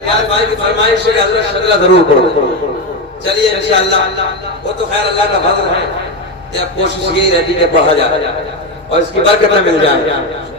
یار بھائی کی فرمائش ہے کہ حضرت شغلہ ضرور کرو. چلیے انشاءاللہ وہ تو خیر اللہ کا فضل ہے. اب کوشش یہی رہتی کہ پڑھا جائے اور اس کی برکتیں مل جائیں,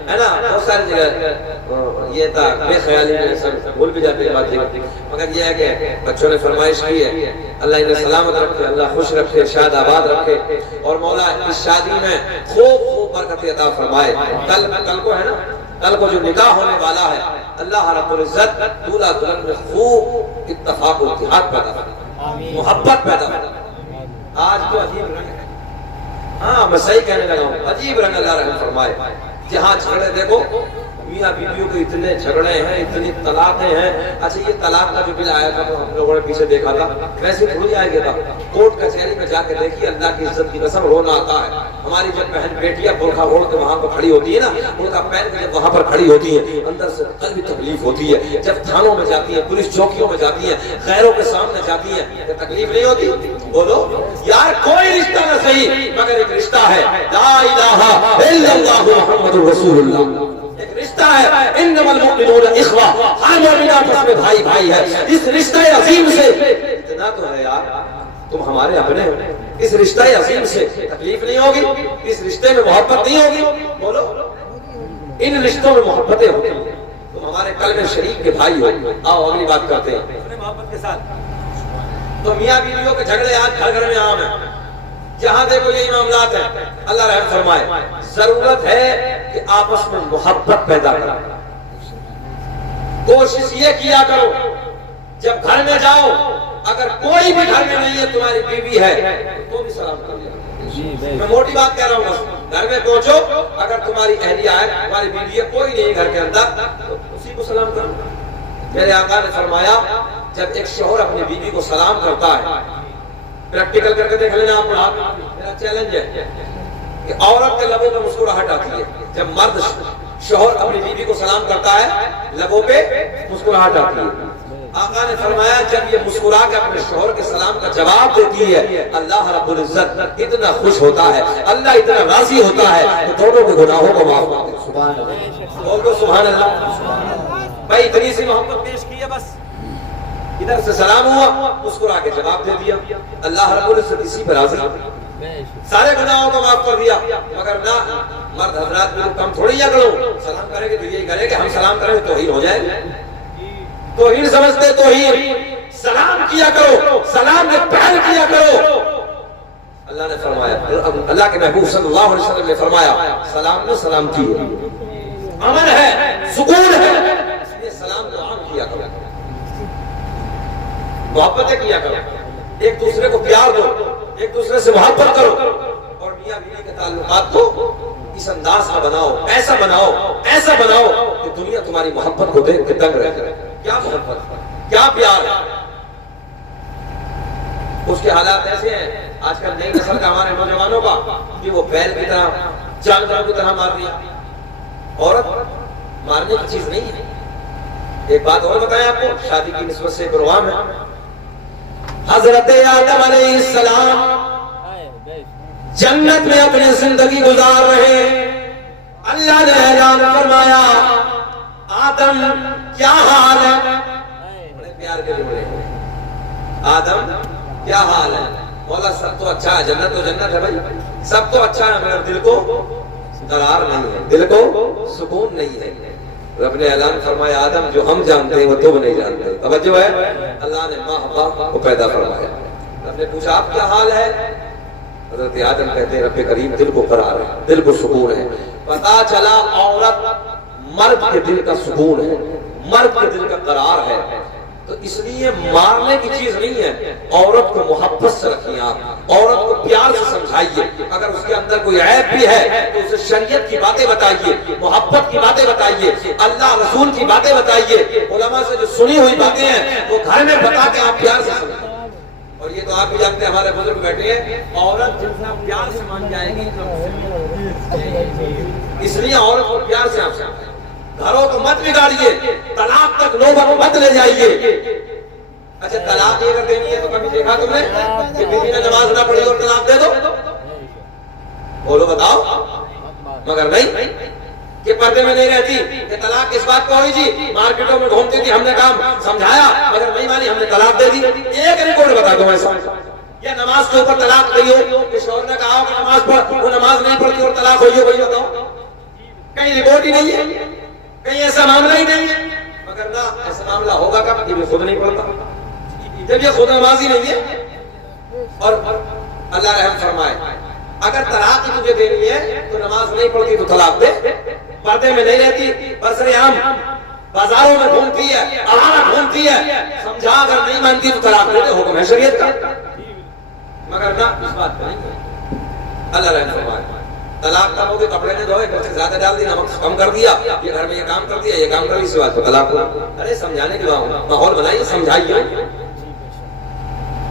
ہے نا. بہت ساری جگہ یہ تھا بے خیالی میں سب بھول بھی جاتے ہیں باتیں, مگر یہ ہے کہ بچوں نے فرمائش کی ہے. اللہ انہیں سلامت رکھے, اللہ خوش رکھے, شاد آباد رکھے, اور مولا اس شادی میں خوب خوب برکت عطا فرمائے. کل کو ہے نا, کل کو جو نکاح ہونے والا ہے, اللہ رب العزت دولہا دلہن میں خوب اتفاق و اتحاد پیدا کرے, محبت پیدا کرے. آج تو عجیب رنگ ہے, ہاں میں صحیح کہنے لگا ہوں, عجیب رنگ اللہ رحم فرمائے. جہاں جھگڑے دیکھو میاں بیویوں کے اتنے جھگڑے ہیں, اتنی طلاقیں ہیں. اچھا یہ طلاق کا جو بل آیا تھا تو ہم لوگوں نے پیچھے دیکھا تھا, ویسے تھوڑی آئے گیا تھا. کورٹ کچہری میں جا کے دیکھیے, اللہ کی عزت کی قسم رونا آتا ہے. ہماری جب بہن بیٹیاں برقع اوڑھ کے وہاں پر کھڑی ہوتی ہے نا, برقع پہن کے جب وہاں پر کھڑی ہوتی ہیں, اندر سے قلبی تکلیف ہوتی ہے. جب تھانوں میں جاتی ہیں, پولیس چوکیوں میں جاتی ہیں, غیروں کے سامنے جاتی ہیں, کہ تکلیف نہیں ہوتی؟ بولو یار, کوئی رشتہ نہ صحیح مگر ایک رشتہ ہے لا الہ الا اللہ محمد رسول اللہ. ایک رشتہ ہے انما المؤمنون اخوہ, ہر مومن آپس میں بھائی بھائی ہے. اس رشتہ عظیم سے اتنا تو ہے یار, تم ہمارے اپنے ہو. اس رشتہ عظیم سے تکلیف نہیں ہوگی, اس رشتے میں محبت نہیں ہوگی. بولو ان رشتوں میں محبتیں ہوتی ہیں, تم ہمارے قلب شریک کے بھائی ہو. آؤ اگلی بات کرتے ہیں محبت کے ساتھ. تو میاں بیویوں کے جھگڑے آج گھر گھر میں عام ہیں, جہاں دیکھو یہی معاملات ہیں. اللہ رحم فرمائے, ضرورت ہے کہ آپس میں محبت پیدا کریں. کوشش یہ کیا کرو جب گھر میں جاؤ, اگر کوئی بھی گھر میں نہیں ہے, تمہاری بیوی ہے تو بھی سلام کر لیا. میں موٹی بات کہہ رہا ہوں, بس گھر میں پہنچو, اگر تمہاری اہلیہ ہے, تمہاری بیوی ہے, کوئی نہیں گھر کے اندر, تو اسی کو سلام کرو. میرے آقا نے فرمایا جب ایک شوہر اپنی بیوی کو سلام کرتا ہے, پریکٹیکل کر کے دیکھ لینا آپ, میرا چیلنج ہے کہ عورت کے لبوں پہ مسکراہٹ آتی ہے جب مرد شوہر اپنی بیوی کو سلام کرتا ہے, لبوں پہ مسکراہٹ آتی ہے. آقا نے فرمایا جب یہ مسکرا کے اپنے شوہر کے سلام کا جواب دیتی ہے, اللہ رب العزت اتنا خوش ہوتا ہے, اللہ اتنا راضی ہوتا ہے کہ دونوں کے گناہوں کو معاف کرتے ہیں. سبحان اللہ, بول دو سبحان اللہ. بھائی اتنی سی محبت پیش کی ہے, بس ادھر سے سلام ہوا, مسکرا کے جواب دے دیا, اللہ رب العزت اسی پر راضی, سارے گناہوں کو معاف کر دیا. مگر نہ مرد حضرات بھی کم تھوڑی یا کرو, سلام کریں گے تو یہی کریں کہ ہم سلام کریں تو توہین ہو جائے. توہین سمجھتے توہین, سلام کیا کرو, سلام میں پہل کیا کرو. اللہ نے فرمایا, اللہ کے محبوب صلی اللہ علیہ وسلم نے فرمایا سلام میں سلامتی ہے, امن ہے, سکون ہے, اس لیے سلام کو عام کیا کرو, محبتیں کیا کرو, ایک دوسرے کو پیار دو, ایک دوسرے سے محبت کرو, اور میاں بیوی کے تعلقات کو اس انداز کا بناؤ, ایسا بناؤ, ایسا بناؤ کہ دنیا تمہاری محبت کو دیکھ کے دنگ رہ جائے. کیا محبت, کیا پیار ہے. اس کے حالات ایسے ہیں آج کل نئی نسل کا, ہمارے نوجوانوں کا, کہ وہ بیل کی طرح, جانوروں کی طرح مار دیا. عورت مارنے کی چیز نہیں ہے. ایک بات اور بتائیں آپ کو, شادی کی نسبت سے پروگرام ہے. حضرت آدم علیہ السلام جنت میں اپنی زندگی گزار رہے. اللہ نے اعلان فرمایا آدم کیا حال ہے, بڑے پیار کے جملے, آدم کیا حال ہے. مولا سب تو اچھا ہے, جنت تو جنت ہے بھائی, سب تو اچھا ہے, مگر دل کو قرار نہیں ہے, دل کو سکون نہیں ہے. رب نے اعلان فرمایا آدم جو ہم جانتے ہیں وہ تم نہیں جانتے. توجہ ہے, اللہ نے ماں حوا کو پیدا فرمایا. رب نے پوچھا آپ کیا حال ہے, حضرت آدم کہتے ہیں رب کریم دل کو قرار ہے, دل کو سکون ہے. پتا چلا عورت مرد کے دل کا سکون ہے, مرد کے دل کا قرار ہے. تو اس لیے مارنے کی چیز نہیں ہے, عورت کو محبت سے رکھیے آپ, عورت کو پیار سے سمجھائیے. اگر اس کے اندر کوئی عیب بھی ہے تو اسے شریعت کی باتیں بتائیے, محبت کی باتیں بتائیے, اللہ رسول کی باتیں بتائیے. علماء سے جو سنی ہوئی باتیں ہیں وہ گھر میں بتا کے آپ پیار سے سمجھائیں. اور یہ تو آپ بھی جانتے ہیں, ہمارے بزرگ بیٹھے ہیں, عورت جتنا پیار سے مان جائے گی, اس لیے عورت کو پیار سے آپ سمجھائیں. گھروں کو مت بگاڑیے, طلاق تک لوگوں کو مت لے جائیے. اچھا طلاق یہ کر دینی ہے تو کبھی دیکھا تم نے کہ بیوی نے نماز نہ پڑھی اور طلاق دے دو؟ بولو بتاؤ. مگر نہیں, کہ پردے میں نہیں رہتی، کہ طلاق اس بات کو ہوئی جی مارکیٹوں میں گھومتی تھی، ہم نے کام سمجھایا مگر نہیں مانی، ہم نے طلاق دے دی. ایک ریکارڈ بتا دو ایسا. یا نماز کے اوپر طلاق ہوئی ہو کہ شوہر نے کہا کہ نماز پڑھ، وہ نماز نہیں پڑھتی اور طلاق ہوئی ہو، وہی بتاؤ. کہیں ریکارڈ ہی نہیں ہے، کہیں ایسا معاملہ ہی نہیں ہے. مگر نہ ایسا معاملہ ہوگا کب؟ جب یہ خود نہیں پڑھتا، جب یہ خود نماز ہی نہیں ہے. اور اللہ رحم فرمائے، اگر طلاق ہی تجھے دینی ہے تو نماز نہیں پڑھتی تو طلاق دے، پردے میں نہیں رہتی، برسر عام بازاروں میں گھومتی ہے، آوارہ گھومتی ہے، سمجھا اگر نہیں مانتی تو طلاق دے دے، حکم ہے شریعت کا. مگر نہ اس بات پہ نہیں. اللہ رحم فرمائے، طلاق تب ہوگی کپڑے نے دھوئے، کچھ زیادہ ڈال دی، نمک کم کر دیا، یہ گھر میں یہ کام کر دیا، یہ کام کر دی، اس بات کو طلاق ہوا. ارے سمجھانے کے ماحول بنائیے، سمجھائیے.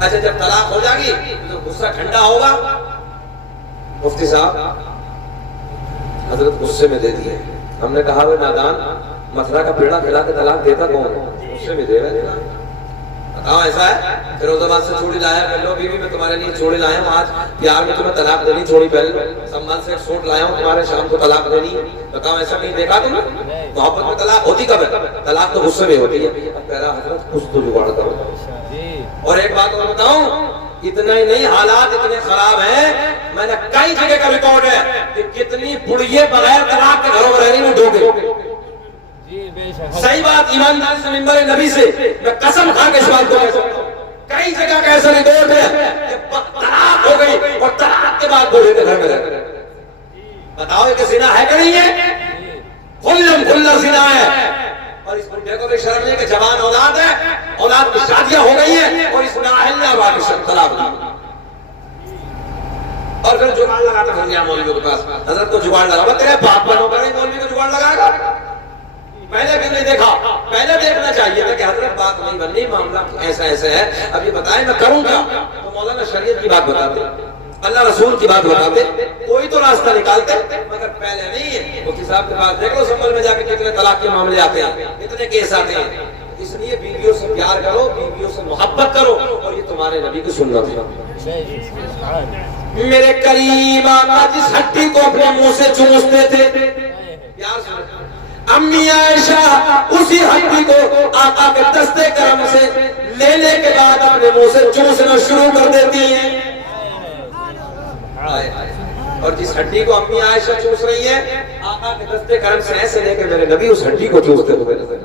اچھا جب طلاق ہو جائے گی تو غصہ ٹھنڈا ہوگا. مفتی صاحب حضرت غصے میں دے دیے. ہم نے کہا وہ نادان، متھرا کا پیڑا کھلا کے طلاق دیتا کون ہے؟ غصے میں دے رہے. بتاؤ ایسا ہے؟ فیروز آباد سے چوڑی لایا، کہ لو بیوی میں تمہارے لیے چوڑی لایا ہوں، آج پیار میں تمہیں طلاق دینی چھوڑی پہلے. سامان سے ایک سوٹ لایا ہوں تمہارے، شام کو طلاق دینی. بتاؤ ایسا کہیں دیکھا تم نے؟ محبت میں طلاق ہوتی کب ہے؟ طلاق تو غصے میں ہوتی ہے. اب کہہ رہا حضرت کچھ تو جگاڑ کرو. اور ایک بات اور بتاؤں، اتنا ہی نہیں، حالات اتنے خراب ہیں، میں نے کئی جگہ کا ریکارڈ ہے کہ کتنی بڑھیے بغیر طلاق کے گھروں میں رہنی میں ڈوبے. صحیح بات ایمانداری سے منبر نبی سے میں قسم کھا کے اس بات کو کہہ سکتا ہوں، کئی جگہ کا ایسا ریکارڈ ہے کہ طلاق ہو گئی اور طلاق کے بعد بوڑھے کے گھر میں رہتے. بتاؤ یہ زنا ہے کہ نہیں ہے؟ کھلم کھلا زنا ہے. اور اس بڑھے کو بھی شرم نہیں کہ جوان اولاد ہے، اولاد کی شادیاں ہو گئی ہیں اور اس نااہلیہ بات کی طلاق دی. اور پھر جگاڑ لگاتا پھر گیا مولویوں کے پاس، حضرت کو جگاڑ لگا. تیرے باپ بنو کر ہی مولوی کو جگاڑ لگائے گا؟ پہلے بھی نہیں دیکھا، پہلے دیکھنا چاہیے تھا کہ حضرت بات نہیں بننی، معاملہ ایسا ایسا ہے، اب یہ بتائیں میں کروں کیا؟ تو مولانا شریعت کی بات بتاتے، اللہ رسول کی بات بتاتے، کوئی تو راستہ نکالتے. مگر پہلے نہیں ہے. مفتی صاحب کے پاس دیکھ لو سنبھل میں جا کے کتنے طلاق کے معاملے آتے ہیں، کتنے کیس آتے ہیں. اس لیے بیویوں سے پیار کرو، بیویوں سے محبت کرو، اور یہ تمہارے نبی کی سنت ہے. میرے کریم آقا جس ہڈی کو اپنے منہ سے چوستے تھے، پیار سے امی عائشہ اسی ہڈی کو آقا کے دستے کرم سے لینے کے بعد اپنے منہ سے چوسنا شروع کر دیتی ہیں. اور جس ہڈی کو امی عائشہ چوس رہی ہے، آقا کے دستے کرم سے ایسے لے کے میرے نبی اس ہڈی کو چوستے ہوئے نظر.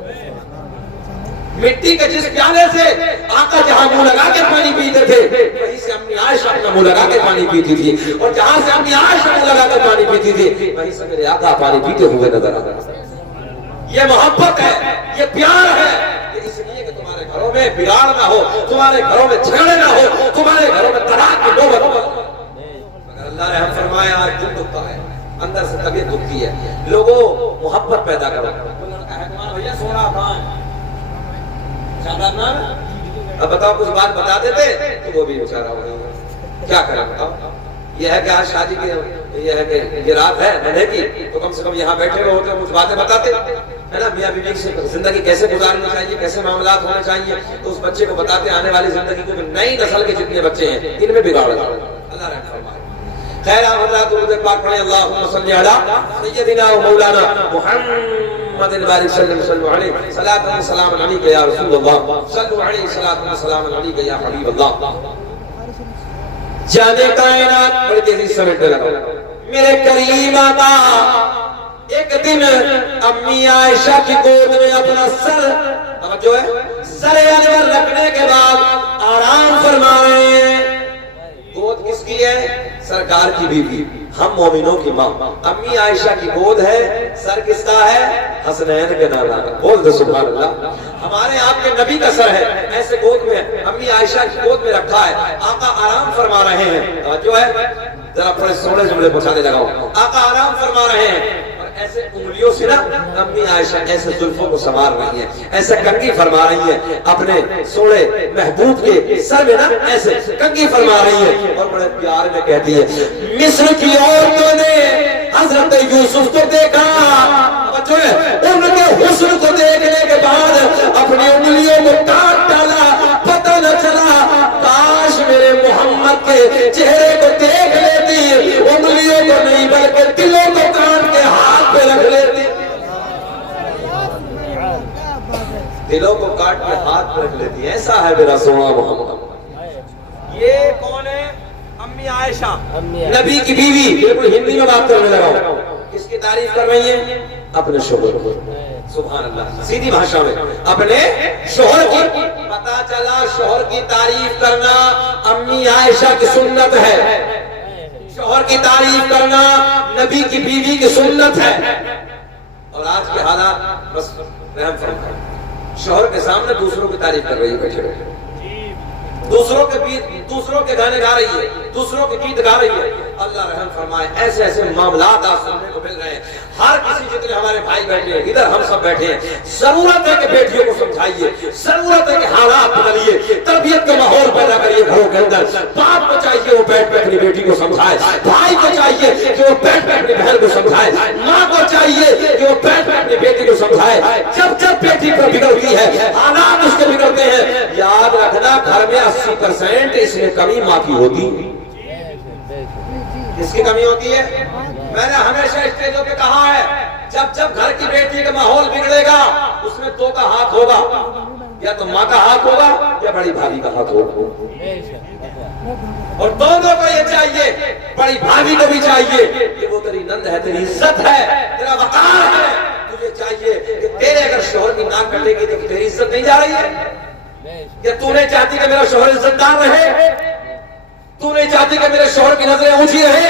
مٹی کے جس پیالے سے آقا جہاں منہ لگا کے پانی پیتے تھے، وہیں سے امی عائشہ اپنا منہ لگا کے پانی پیتی تھی. اور جہاں سے امی عائشہ منہ لگا کے پانی پیتی تھی، وہیں سے میرے آقا پانی پیتے ہوئے نظر آ رہا. یہ محبت ہے، یہ پیار ہے. یہ اس لیے کہ تمہارے گھروں میں بگاڑ نہ ہو، تمہارے گھروں میں جھگڑے نہ ہو، تمہارے گھروں میں طلاق کی نوبت نہ ہو. مگر اللہ رحم فرمائے، آج دل دکھتا ہے، اندر سے طبیعت دکھتی ہے. لوگوں محبت پیدا کرو. لڑکا ہے تمہارا بھیا سو رہا تھا، اب بتاؤ کچھ بات بتا دیتے تو وہ بھی بیچارہ ہو گیا. کیا کریں بتاؤ؟ یہ ہے کہ آج شادی کی یہ ہے کہ یہ رات ہے مہینے کی، تو کم سے کم یہاں بیٹھے ہوئے ہوتے کچھ باتیں بتاتے ہے نا. میاں بیوی سے زندگی کیسے گزارنی چاہیے، کیسے معاملات ہونے چاہیے، تو اس بچے کو بتاتے آنے والی زندگی کو. نئی نسل کے جتنے بچے ہیں ان میں بگاڑ ہے. اللہ رحم فرمائے. خیر حضرات درود پاک پڑھیں. اللہم صلی علی سیدنا و مولانا محمد بارک صلی علیہ صلاۃ و سلام علیک یا رسول اللہ، صلی علیہ صلاۃ و سلام علیک یا حبیب اللہ. جانے کائنات بڑی تیزی سے سمیٹنے لگا. میرے کریم آقا ایک دن امی عائشہ کی گود میں اپنا سر جو ہے سر انور رکھنے کے بعد آرام فرما رہے ہیں. گود کس کی ہے؟ سرکار کی بیوی، ہم مومنوں کی ماں امی عائشہ کی گود ہے. سر کس کا ہے؟ حسنین کے نانا کا. بول دو سبحان اللہ. ہمارے آپ کے نبی کا سر ہے، ایسے گود میں امی عائشہ کی گود میں رکھا ہے. آقا آرام فرما رہے ہیں. جو ہے ذرا پڑے سونے جملے پہنچانے لگاؤ. آقا آرام فرما رہے ہیں اور ایسے انگلیوں سے نا امی عائشہ ایسے زلفوں کو سنوار رہی ہیں، ایسے کنگھی فرما رہی ہیں اپنے سوڑے محبوب کے سر میں نا ایسے کنگھی فرما رہی ہیں. اور بڑے پیار میں کہتی ہے، مصر کی عورتوں نے حضرت یوسف کو دیکھا، جو ہے ان کے حسن کو دیکھنے کے بعد اپنی انگلیوں کو کاٹ ڈالا. پتہ نہ چلا، کاش میرے محمد کے چہرے کو دیکھ لیتی، انگلیوں کو نہیں بلکہ دلوں کو کاٹ کے ہاتھ پہ رکھ لیتی. کاٹ کے ہاتھ پہ رکھ لیتی ہیں. ایسا ہے میرا سونا محمد. یہ کون ہے؟ امی عائشہ نبی کی بیوی. بالکل ہندی میں بات کرنے لگا ہوں. کس کی تعریف کر رہی ہیں؟ اپنے شوہر. سبحان اللہ. سیدھی بھاشا میں اپنے شوہر کی. پتا چلا شوہر کی تعریف کرنا امی عائشہ کی سنت ہے. شوہر کی تعریف کرنا نبی کی بیوی کی سنت ہے. اور آج کے حالات بس رحم فرمائے. شوہر کے سامنے دوسروں کی تعریف کر رہی ہے بیٹھے بیٹھے. دوسروں کے گانے گا رہی ہے, دوسروں کے گیت گا رہی ہے. اللہ رحم فرمائے. ایسے ایسے معاملات آج سننے کو مل رہے ہیں. ہر کسی جتنے ہمارے بھائی بیٹھے ہیں ادھر ہم سب بیٹھے ہیں. ضرورت ہے کہ بیٹیوں کو سمجھائیے, ضرورت ہے کہ حالات بدلیے, تربیت کا ماحول پیدا کریے گھروں کے اندر. باپ کو چاہیے وہ بیٹھ کے اپنی بیٹی کو سمجھائے, بھائی کو چاہیے کہ وہ بیٹھ کے اپنی بہن کو سمجھائے, ماں کو چاہیے کہ وہ بیٹھ کے اپنی بیٹی کو سمجھائے. جب جب بیٹی پر بگڑتی ہے, حالات اس کے بگڑتے ہیں, یاد رکھنا گھر میں 80% اس میں کمی ماں کی ہوتی ہے. اس کی کمی ہوتی ہے. میں نے ہمیشہ اسٹیجوں پہ کہا ہے, جب جب گھر کی بیٹی کا ماحول بگڑے گا اس میں دو کا ہاتھ ہوگا, یا تو ماں کا ہاتھ ہوگا یا بڑی بھابھی کا ہاتھ ہوگا. اور دونوں کو یہ چاہیے, بڑی بھابھی کو بھی چاہیے کہ وہ تیری نند ہے, تیری عزت ہے, تیرا وقار ہے. تجھے چاہیے کہ تیرے اگر شوہر کی ناک کٹے گی تو تیری عزت نہیں جا رہی ہے. یا تو نہیں چاہتی کہ میرا شوہر عزت دار رہے, تو نہیں چاہتی کہ میرے شوہر کی نظریں اونچی رہے.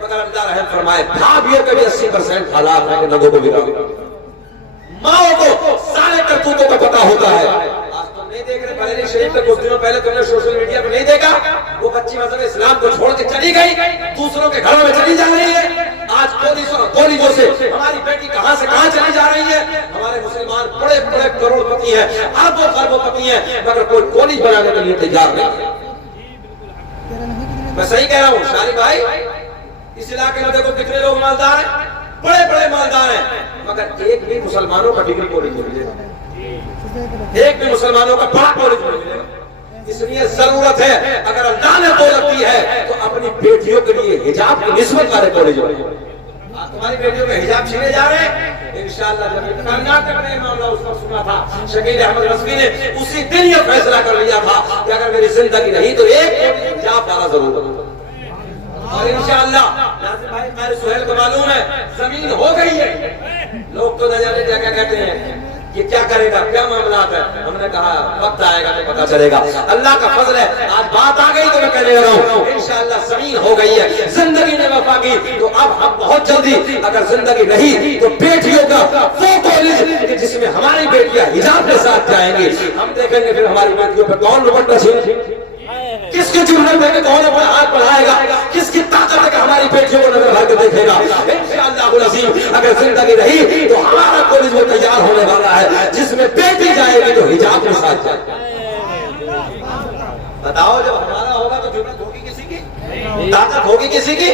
مگر اللہ رحم فرمائے بھابھیوں کے بھی 80% حالات ہیں کہ نندوں کو بگڑا. ماں کو سارے کرتوتوں کا پتا ہوتا ہے. آج تم نہیں دیکھ رہے, بریلی شریف میں کچھ دنوں پہلے تم نے سوشل میڈیا پہ نہیں دیکھا, وہ بچی مذہب اسلام کو چھوڑ کے چلی گئی, دوسروں کے گھروں میں چلی جا رہی ہے. آج کالجوں سے ہماری بیٹی کہاں سے کہاں چلی جا رہی ہے. ہمارے مسلمان بڑے بڑے کروڑ پتی ہیں, اربوں خربوں پتی ہیں, مگر کوئی کالج بنانے کے لیے تیار نہیں. میں صحیح کہہ رہا ہوں شاری بھائی, اس علاقے میں دیکھو کتنے لوگ مالدار ہیں, بڑے بڑے مالدار ہیں, مگر ایک بھی مسلمانوں کا ڈگری کالج نہیں ملے گا, ایک بھی مسلمانوں کا بڑا کالج نہیں ملے گا. اس لیے ضرورت ہے اگر اللہ نے دولت دی ہے تو اپنی بیٹیوں کے لیے حجاب کی نسبت والے کالج ہو. تمہاری بیٹیوں کے حجاب چھینے جا رہے ہیں انشاءاللہ. جب کائنات کا میں معاملہ اس پر سنا تھا, شکیل احمد رضوی نے اسی دن یہ فیصلہ کر لیا تھا کہ اگر میری زندگی رہی تو ایک حجاب ڈالا ضرور ہوگا. اور انشاءاللہ ناظر بھائی میرے سہیل کو معلوم ہے زمین ہو گئی ہے. لوگ تو نہ جانے کیا کہتے ہیں یہ کیا کرے گا, کیا معاملات ہے. ہم نے کہا وقت آئے گا تو پتا چلے گا. اللہ کا فضل ہے, آج بات آ گئی تو میں کہنے لگا ہوں انشاءاللہ زمین ہو گئی ہے. زندگی نے وفا کی تو اب ہم بہت جلدی اگر زندگی رہی تو بیٹیوں کا وہ کالج جس میں ہماری بیٹیاں حجاب کے ساتھ جائیں گی, ہم دیکھیں گے پھر ہماری بیٹیوں پہ کون دوپٹہ چھین, کس کے جملے میں کون اپنا ہاتھ بڑھائے گا, کس کی طاقت ہے کہ ہماری بیٹیوں کو نظر بھر کے دیکھے گا. انشاءاللہ العظیم اگر زندگی رہی تو ہمارا کالج وہ تیار ہونے والا ہے جس میں بیٹی جائے گی تو حجاب کے ساتھ جائے گی. بتاؤ جب ہمارا ہوگا تو جرأت ہوگی کسی کی, طاقت ہوگی کسی کی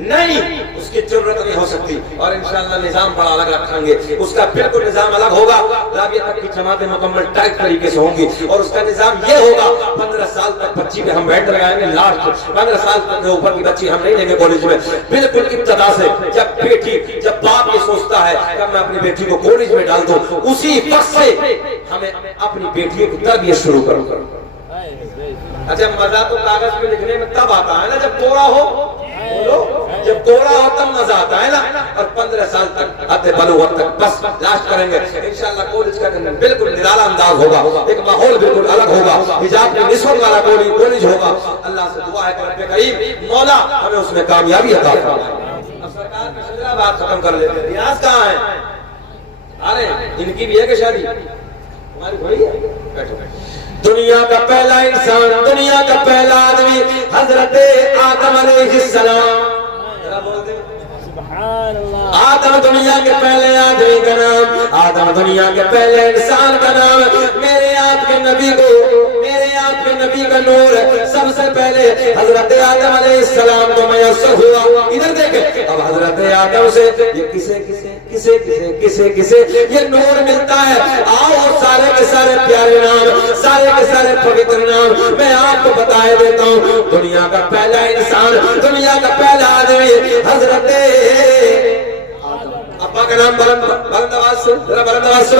نہیں, اس کی ضرورت نہیں ہو سکتی. اور انشاءاللہ نظام بڑا الگ رکھیں گے, اس کا بالکل نظام الگ ہوگا. رابعہ تک کی جماعتیں مکمل ٹائٹ طریقے سے ہوں گی اور اس کا نظام یہ ہوگا 15 سال تک بچی پہ ہم بیٹھ لگائیں گے. لاسٹ 15 سال تک اوپر کی بچی ہم نہیں لیں گے کالج میں. بالکل ابتدا سے جب باپ یہ سوچتا ہے کہ میں اپنی بیٹی کو کالج میں ڈال دوں, اسی وقت سے ہمیں اپنی بیٹیوں کی تربیت شروع کروں. اچھا مزہ تو کاغذ پہ لکھنے میں تب آتا ہے نا جب کوڑا ہو, جب کوڑا ہو تب مزہ آتا ہے نا. اور 15 سال تک حد بلوغت تک بس لاسٹ کریں گے انشاءاللہ. کالج کا بالکل نرالا انداز ہوگا, ایک ماحول بالکل الگ ہوگا, حجاب کی نسبت والا کالج ہوگا. اللہ سے دعا ہے کہ رب کریم مولا ہمیں اس میں کامیابی عطا فرمائے. اب سرکار کا شجرہ بات ختم کر لیتے ہیں. ریاض کہاں ہے؟ ارے ان کی بھی ہے کہ شادی تمہاری بھائی ہے. بیٹھو دنیا کا پہلا انسان, دنیا کا پہلا آدمی حضرت آدم علیہ السلام. آدم دنیا کے پہلے آدمی کا نام, آدم دنیا کے پہلے انسان کا نام. میرے آپ کے نبی کو, میرے آپ کے نبی کا نور سب سے پہلے حضرت آدم علیہ السلام کو میسر ہوا. ادھر دیکھیں اب حضرت آدم سے یہ کسے یہ نور ملتا ہے. آؤ سارے کے سارے پیارے نام, سارے کے سارے پوتر نام میں آپ کو بتائے دیتا ہوں. دنیا کا پہلا انسان, دنیا کا پہلا آدمی حضرت ابا کا نام بلند آواز سے ذرا بلند آواز سے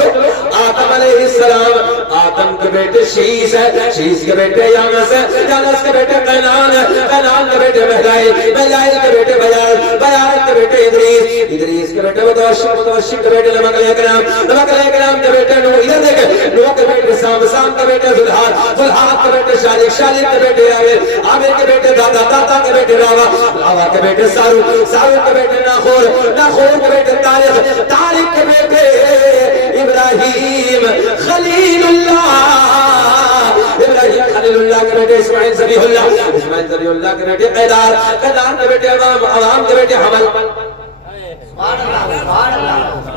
آدم علیہ السلام آدم کے بیٹے شیس ہے شیس کے بیٹے یانس ہے یانس کے بیٹے قینان ہے قینان کے بیٹے مہلائل مہلائل کے بیٹے بیال بیال کے بیٹے ادریس ادریس کے بیٹے متوشق متوشق کے بیٹے نمک علیہ السلام نمک علیہ السلام کے بیٹے نوح ادھر دیکھیں نوح کے بیٹے سام سام کے بیٹے ذوالحاد ذوالحاد کے بیٹے شالق شالق کے بیٹے عامر عامر کے بیٹے دادا دادا کے بیٹے راوا راوا کے بیٹے سارو سارو کے بیٹے ناخور ناخور کے بیٹے طارق طارق کے بیٹے ابراہیم خلیل اللہ ابراہیم خلیل اللہ کے بیٹے اسماعیل ذبیح اللہ اسماعیل ذبیح اللہ کے بیٹے قیدار قیدار کے بیٹے عوام عوام کے بیٹے حمل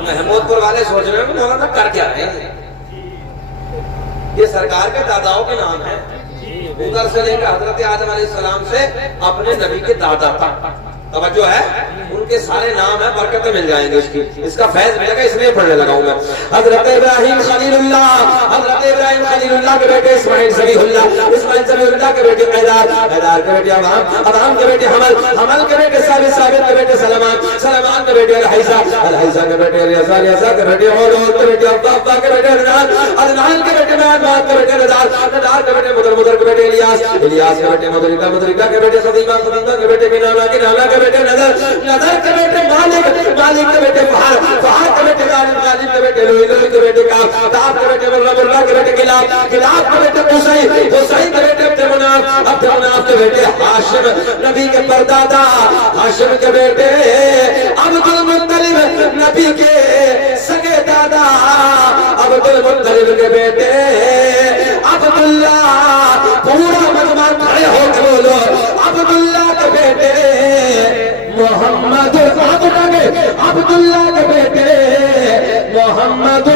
محمود پور والے سوچ رہے ہیں کہ مولانا کر کیا رہے ہیں یہ سرکار کے داداؤں کے نام ہیں اوپر سے لے کر حضرت آدم علیہ السلام سے اپنے نبی کے دادا تک توجہ ہے ان کے سارے نام ہیں برکتیں مل جائیں گے اس کی اس کا فیض ملے گا اس لیے پڑھنے لگا ہوں میں حضرت ابراہیم خلیل اللہ کے بیٹے اسماعیل ذبیح اللہ اسماعیل ذبیح اللہ کے بیٹے قیدار قیدار کے بیٹے عوام عوام کے بیٹے حمل حمل کے بیٹے ثابت ثابت کے بیٹے سلمان سلمان کے بیٹے الحیزہ الحیزہ کے بیٹے الیسا الیسا کے بیٹے اور کے بیٹے عبدہ کے بیٹے عدنان عدنان کے بیٹے معاد کے بیٹے ندار ندار کے بیٹے مدر مدر کے بیٹے الیاس الیاس کے بیٹے مدرکہ مدرکہ کے بیٹے خدیمہ خدیمہ کے بیٹے کنانہ کنانہ کے بیٹے نظر نظر کے بیٹے مالک مالک کے بیٹے فہر فہر کے بیٹے غالب غالب کے بیٹے لوئی لوئی کے بیٹے کعب کعب کے بیٹے مرہ مرہ کے بیٹے کلاب کلاب کے بیٹے قصی قصی کے بیٹے عبد مناف عبد مناف کے بیٹے ہاشم نبی کے پردادا ہاشم کے بیٹے عبد المطلب نبی کے سگے دادا عبد المطلب کے بیٹے عبداللہ پورا مجمع کھڑے ہو کے بولو عبداللہ کے بیٹے محمد عبداللہ کے بیٹے محمد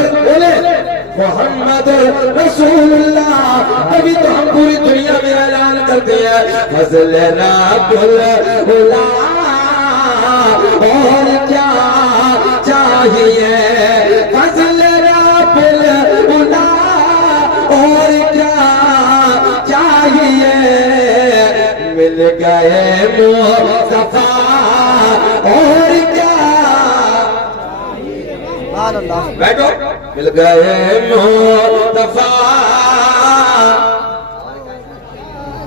محمد رسول اللہ تبھی تو ہم پوری دنیا میں اعلان کرتے ہیں فضل رب العلا اور کیا چاہیے فضل رب العلا اور کیا چاہیے مل گئے مصطفیٰ اور کیا بیٹھو مل گئے مصطفیٰ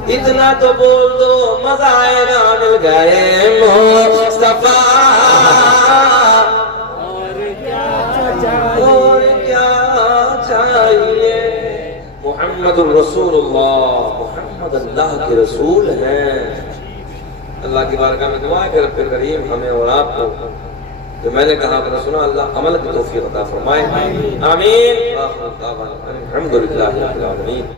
اتنا تو بول دو مزہ آئے گا مل گئے مصطفیٰ اور کیا چاہیے محمد الرسول اللہ محمد اللہ کے رسول ہیں اللہ کی بارگاہ میں دعا ہے کہ رب کریم ہمیں اور آپ کو جو میں نے کہا کہ سنا اللہ عمل کی توفیق عطا فرمائے آمین الحمدللہ رب العالمین